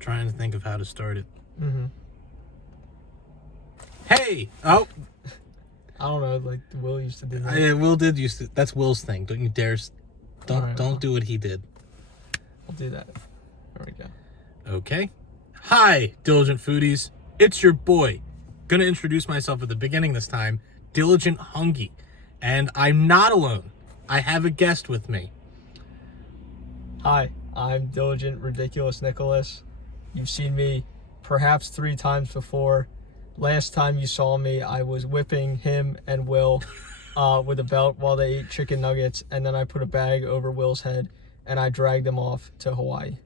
trying to think of how to start it. Mm-hmm. Hey! Oh! I don't know, like Will used to do that. Yeah, Will did used to. That's Will's thing. Don't you dare. Don't Well. do what he did. I'll do that. There we go. Okay. Hi, Diligent Foodies. It's your boy. Gonna introduce myself at the beginning this time. Diligent Hungy. And I'm not alone. I have a guest with me. Hi, I'm Diligent Ridiculous Nicholas. You've seen me perhaps 3 times before. Last time you saw me, I was whipping him and Will with a belt while they ate chicken nuggets, and then I put a bag over Will's head and I dragged them off to Hawaii.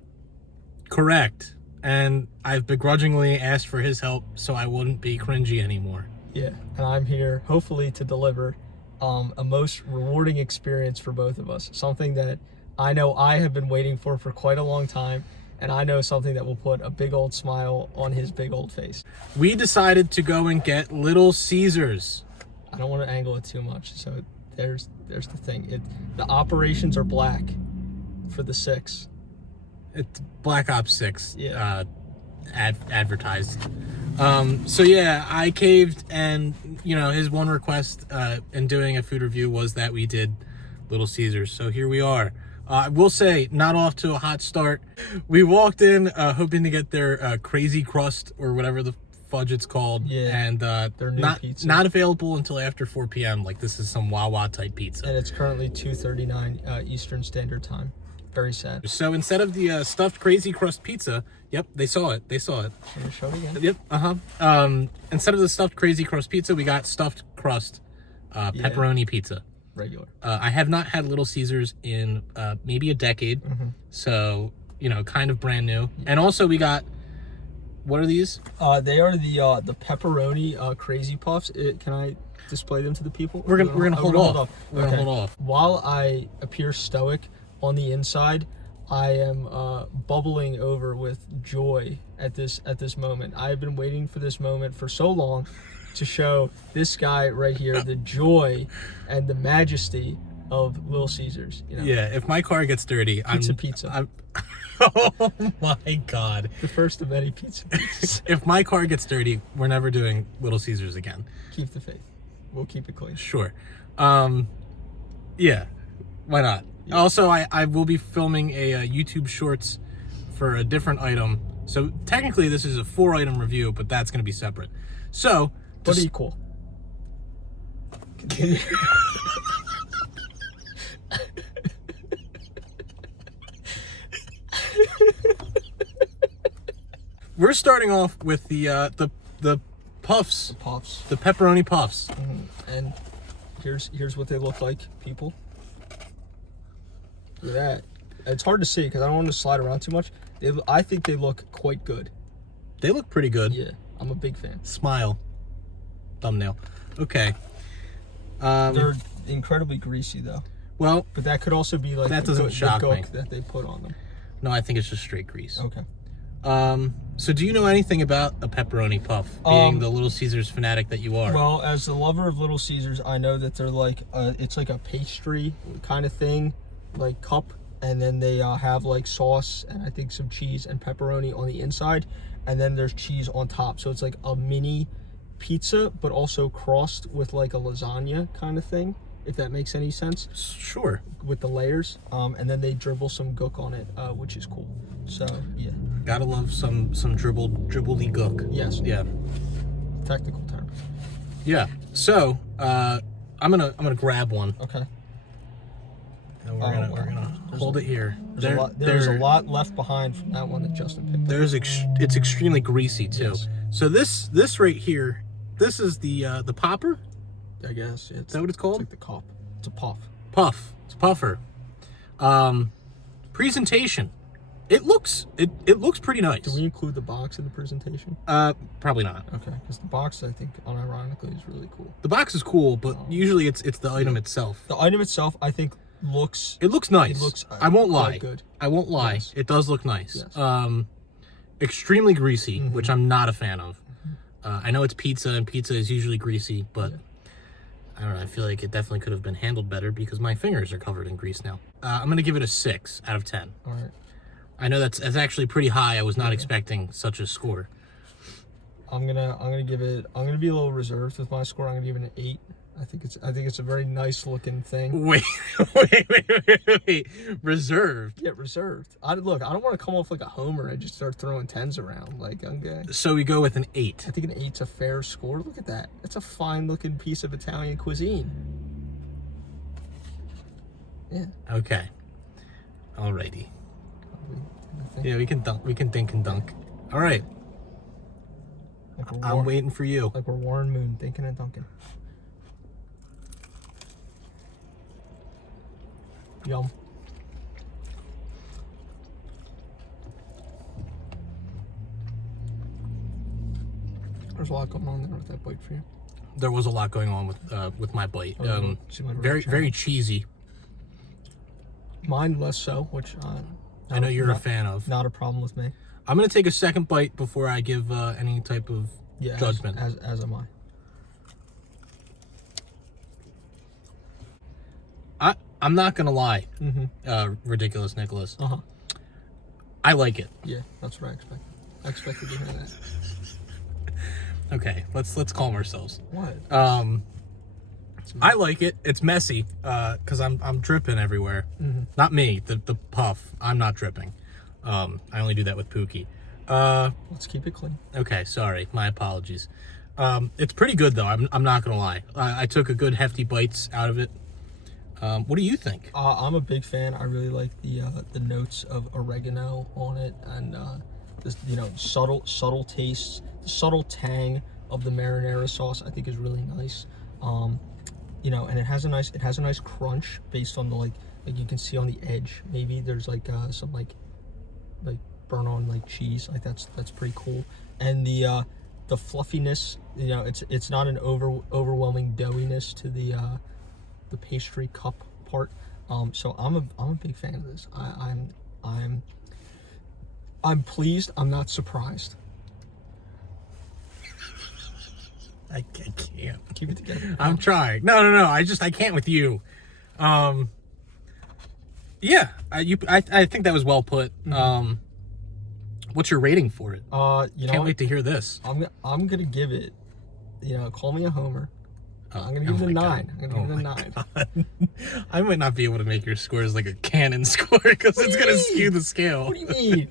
Correct. And I've begrudgingly asked for his help so I wouldn't be cringy anymore. Yeah, and I'm here hopefully to deliver a most rewarding experience for both of us. Something that I know I have been waiting for quite a long time, and I know something that will put a big old smile on his big old face. We decided to go and get Little Caesars. I don't want to angle it too much, so there's the thing. The operations are black for the 6. It's Black Ops 6 Yeah. advertised. So yeah, I caved, and his one request in doing a food review was that we did Little Caesars. So here we are. I will say, not off to a hot start. We walked in hoping to get their crazy crust or whatever the fudge it's called. Yeah, and their new pizza. Not available until after 4 p.m. Like this is some Wawa type pizza. And it's currently 2:39 Eastern Standard Time. Very sad. So instead of the stuffed crazy crust pizza, yep, they saw it. Should I show it again? Yep, instead of the stuffed crazy crust pizza, we got stuffed crust pepperoni pizza. Regular. I have not had Little Caesars in maybe a decade, so kind of brand new. And also we got, what are these? They are the pepperoni crazy puffs. Can I display them to the people? We're gonna hold off. We're gonna hold off. While I appear stoic on the inside, I am bubbling over with joy at this moment. I've been waiting for this moment for so long to show this guy right here the joy and the majesty of Little Caesars. Yeah, if my car gets dirty, pizza. Oh my God. The first of many pizzas. If my car gets dirty, we're never doing Little Caesars again. Keep the faith. We'll keep it clean. Sure. Yeah, why not? Yeah. Also, I will be filming a YouTube Shorts for a different item. So technically this is a 4-item review, but that's going to be separate. So, but equal. We're starting off with the puffs. The puffs. The pepperoni puffs. And here's what they look like, people. Look at that. It's hard to see because I don't want to slide around too much. I think they look quite good. They look pretty good. Yeah, I'm a big fan. Smile. Thumbnail. Okay. They're incredibly greasy though. Well, but that could also be like that doesn't shock me. That they put on them. No, I think it's just straight grease. Okay. So do you know anything about a pepperoni puff, being the Little Caesars fanatic that you are? Well, as the lover of Little Caesars, I know that they're like it's like a pastry kind of thing, like cup, and then they have like sauce and I think some cheese and pepperoni on the inside, and then there's cheese on top. So it's like a mini pizza, but also crossed with like a lasagna kind of thing, if that makes any sense. Sure. With the layers, and then they dribble some gook on it, which is cool. So yeah. Gotta love some dribbly gook. Yes. Yeah. Technical term. Yeah. So I'm gonna grab one. Okay. And we're gonna hold it here. There's a lot left behind from that one that Justin picked. It's extremely greasy too. Yes. So this right here, this is the popper. I guess. Is that what it's called? It's like the cup. It's a puff. Puff. It's a puffer. Presentation. It looks pretty nice. Do we include the box in the presentation? Probably not. Okay, because the box, I think, unironically, is really cool. The box is cool, but usually it's the item itself. The item itself, I think, looks. It looks nice. It looks. I won't lie. Good. I won't lie. Yes. It does look nice. Yes. Extremely greasy, which I'm not a fan of. I know it's pizza, and pizza is usually greasy, but. Yeah. I don't know, I feel like it definitely could have been handled better because my fingers are covered in grease now. I'm going to give it a 6 out of 10. All right. I know that's actually pretty high. I was not expecting such a score. I'm gonna give it. I'm gonna be a little reserved with my score. I'm gonna give it an 8. I think it's a very nice looking thing. Wait. Reserved. Yeah, reserved. I don't want to come off like a homer and just start throwing 10s around. Like, okay. So we go with an 8. I think an 8's a fair score. Look at that. It's a fine looking piece of Italian cuisine. Yeah. Okay. Alrighty. Yeah, we can dunk. We can dink and dunk. All right. Like I'm waiting for you. Like we're Warren Moon, dinking and dunking. Yum. There's a lot going on there with that bite for you. There was a lot going on with my bite. Very cheesy. Mine less so, which I know you're a fan of. Not a problem with me. I'm gonna take a second bite before I give any type of judgment. As am I. I'm not gonna lie. Mm-hmm. Ridiculous Nicholas. Uh-huh. I like it. Yeah, that's what I expected. I expected to hear that. Okay, let's calm ourselves. What? I like it. It's messy, cause I'm dripping everywhere. Mm-hmm. Not me, the puff. I'm not dripping. I only do that with Pookie. Let's keep it clean. Okay, sorry. My apologies. It's pretty good though. I'm not gonna lie. I took a good hefty bites out of it. What do you think? I'm a big fan. I really like the notes of oregano on it, and this subtle tastes, the subtle tang of the marinara sauce. I think is really nice. And it has a nice crunch based on the like you can see on the edge. Maybe there's like some like burn on like cheese. Like that's pretty cool. And the fluffiness. It's not an overwhelming doughiness to the pastry cup part. So I'm a big fan of this. I'm pleased. I'm not surprised. I can't. Keep it together. I'm trying. No. I can't with you. Yeah. I think that was well put. Mm-hmm. What's your rating for it? Can't wait to hear this. I'm gonna give it. Call me a homer. I'm gonna give it a 9. I'm gonna give it a 9. God. I might not be able to make your scores like a canon score because it's gonna skew the scale. What do you mean?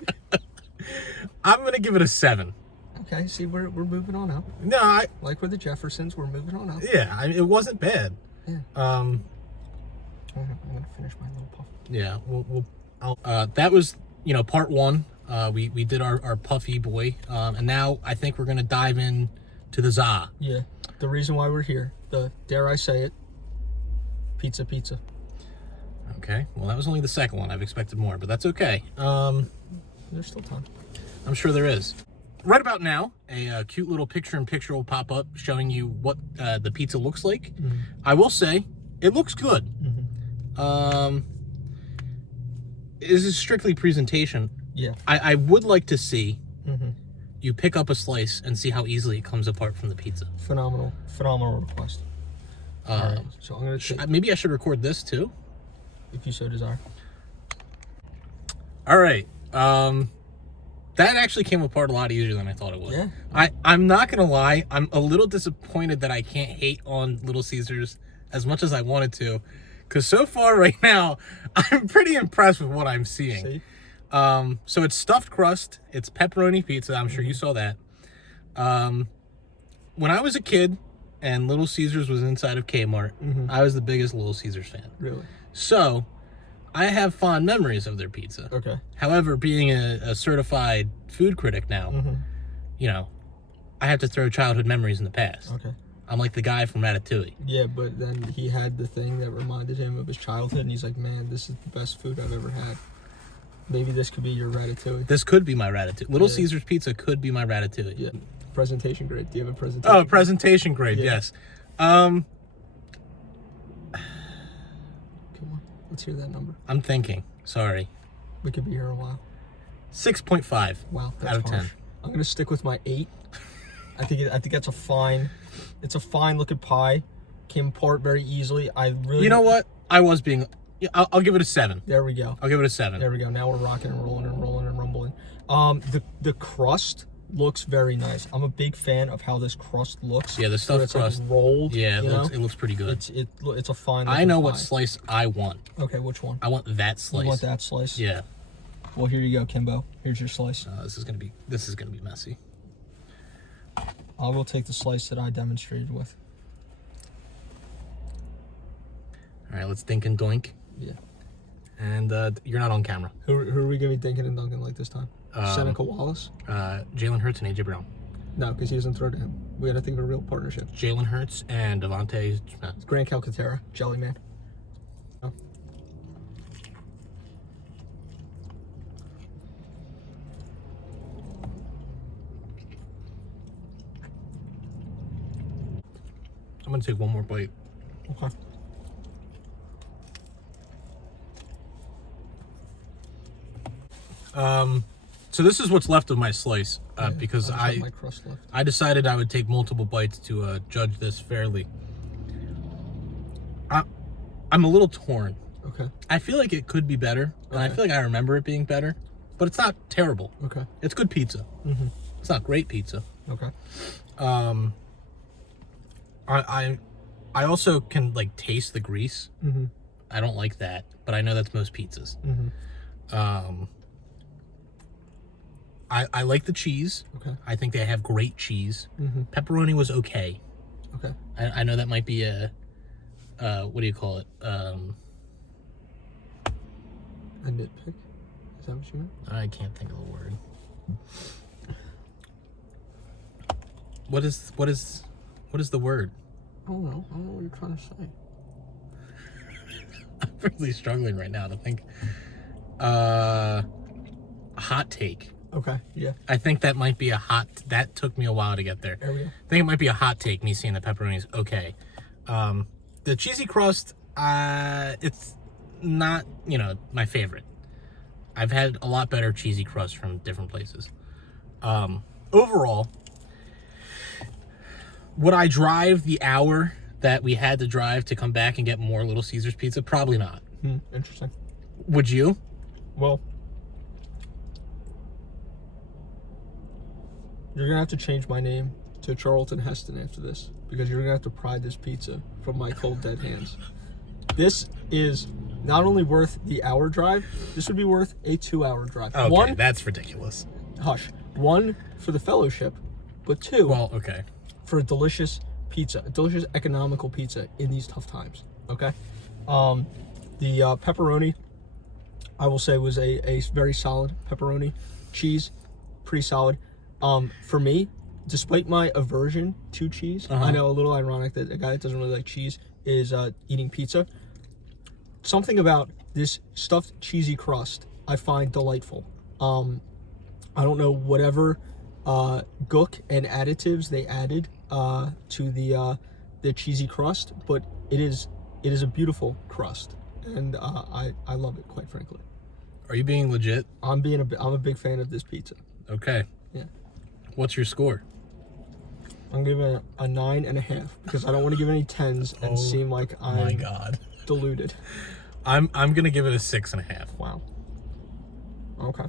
I'm gonna give it a 7. Okay, see, we're moving on up. No, like we're the Jeffersons, we're moving on up. Yeah, it wasn't bad. Yeah. I'm gonna finish my little puff. Yeah, that was part 1. We did our puffy boy, and now I think we're gonna dive in to the za. Yeah, the reason why we're here, dare I say it, pizza. Okay, well that was only the second one. I've expected more, but that's okay. There's still time. I'm sure there is. Right about now, a cute little picture-in-picture will pop up showing you what the pizza looks like. Mm-hmm. I will say, it looks good. Mm-hmm. This is strictly presentation. Yeah. I would like to see mm-hmm. you pick up a slice and see how easily it comes apart from the pizza. Phenomenal request. All right, so I'm gonna maybe I should record this too, if you so desire. All right. That actually came apart a lot easier than I thought it would. Yeah. I'm not gonna lie. I'm a little disappointed that I can't hate on Little Caesars as much as I wanted to, because so far right now, I'm pretty impressed with what I'm seeing. See? So it's stuffed crust. It's pepperoni pizza. I'm sure you saw that. When I was a kid and Little Caesars was inside of Kmart, I was the biggest Little Caesars fan. Really? So I have fond memories of their pizza. Okay. However, being a certified food critic now, I have to throw childhood memories in the past. Okay. I'm like the guy from Ratatouille. Yeah, but then he had the thing that reminded him of his childhood, and he's like, man, this is the best food I've ever had. Maybe this could be your Ratatouille. This could be my Ratatouille. Little Caesars pizza could be my Ratatouille. Yeah. Presentation grade. Do you have a presentation? Oh, presentation grade, yes. Come on. Let's hear that number. I'm thinking. Sorry. We could be here a while. 6.5. Wow, that's out of 10. harsh. I'm gonna stick with my 8. I think that's a fine looking pie. Came apart very easily. You know what? I was being. I'll give it a 7. There we go. I'll give it a 7. There we go. Now we're rocking and rolling. The crust looks very nice. I'm a big fan of how this crust looks. Yeah, the stuffed crust. Like rolled. Yeah, it looks pretty good. It's a fine. I know what slice I want. Okay, which one? I want that slice. You want that slice? Yeah. Well, here you go, Kimbo. Here's your slice. This is gonna be messy. I will take the slice that I demonstrated with. All right, let's dink and doink. Yeah. And you're not on camera. Who are we gonna be dinking and dunking like this time? Seneca Wallace? Jalen Hurts and AJ Brown. No, because he doesn't throw to him. We gotta think of a real partnership. Jalen Hurts and Devontae Smith. It's Grant Calcaterra, Jelly Man. Oh. I'm gonna take one more bite. Okay. So this is what's left of my slice Yeah, because I just have my crust left. I decided I would take multiple bites to judge this fairly. I'm a little torn. Okay. I feel like it could be better, and I feel like I remember it being better, but it's not terrible. Okay. It's good pizza. Mm-hmm. It's not great pizza. Okay. I also can like taste the grease. Mm-hmm. I don't like that, but I know that's most pizzas. Mm-hmm. I like the cheese. Okay. I think they have great cheese. Mm-hmm. Pepperoni was okay. Okay. I know that might be a what do you call it? A nitpick? Is that what you meant? I can't think of the word. What is the word? I don't know what you're trying to say. I'm really struggling right now to think. Hot take. Okay. Yeah. I think that might be that took me a while to get there. There we go. I think it might be a hot take, me seeing the pepperoni is okay. The cheesy crust, it's not, my favorite. I've had a lot better cheesy crust from different places. Overall, would I drive the hour that we had to drive to come back and get more Little Caesars pizza? Probably not. Interesting. Would you? Well, you're gonna have to change my name to Charlton Heston after this, because you're gonna have to pry this pizza from my cold dead hands. This is not only worth the hour drive, this would be worth a 2-hour drive. Okay, One, that's ridiculous. hush. One, for the fellowship, but two, Well, okay. for a delicious pizza, a delicious economical pizza in these tough times. Okay. The pepperoni, I will say, was a very solid pepperoni. Cheese, pretty solid. For me, despite my aversion to cheese, I know, a little ironic that a guy that doesn't really like cheese is eating pizza. Something about this stuffed cheesy crust I find delightful. I don't know whatever gook and additives they added to the cheesy crust, but it is a beautiful crust, and I love it, quite frankly. Are you being legit? I'm a big fan of this pizza. Okay. Yeah. What's your score? I'm giving it a 9.5 because I don't want to give any 10s and seem like I'm my God. deluded. I'm gonna give it a 6.5. Wow. Okay.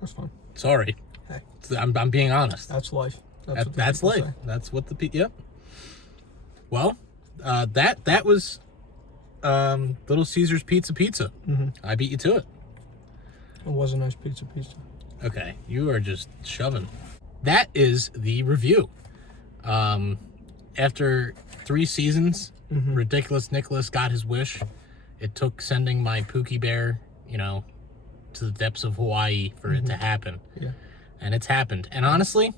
That's fine. Sorry. Hey. I'm being honest. That's life. That's what life. say. That's what yep. Well, that was Little Caesars Pizza. Mm-hmm. I beat you to it. It was a nice pizza. Okay, you are just shoving. That is the review. After 3 seasons, Ridiculous Nicholas got his wish. It took sending my Pookie Bear, to the depths of Hawaii for it to happen. Yeah. And it's happened. And honestly,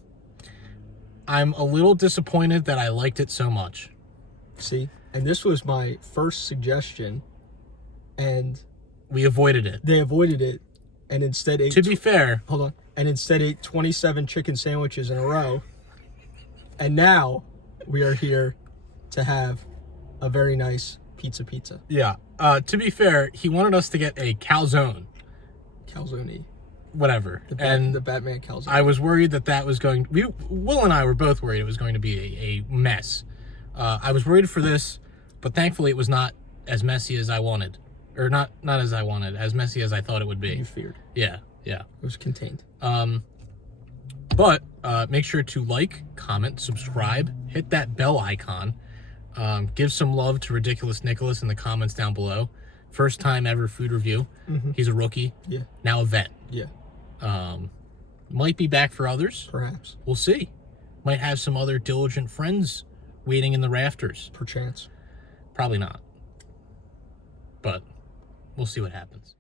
I'm a little disappointed that I liked it so much. See, and this was my first suggestion, and We avoided it. they avoided it, and instead ate. To be fair, Hold on. And instead ate 27 chicken sandwiches in a row. And now we are here to have a very nice pizza. yeah. To be fair, he wanted us to get a calzone, Calzone. whatever. The Batman calzone. I was worried that was going. Will and I were both worried it was going to be a mess. I was worried for this, but thankfully it was not as messy as I wanted, or not as I wanted, as messy as I thought it would be. You feared. Yeah, Yeah. It was contained. But make sure to like, comment, subscribe, hit that bell icon. Give some love to Ridiculous Nicholas in the comments down below. First time ever food review. He's a rookie. Yeah. Now a vet. Yeah. Might be back for others. Perhaps. We'll see. Might have some other diligent friends waiting in the rafters. Perchance. Probably not. But we'll see what happens.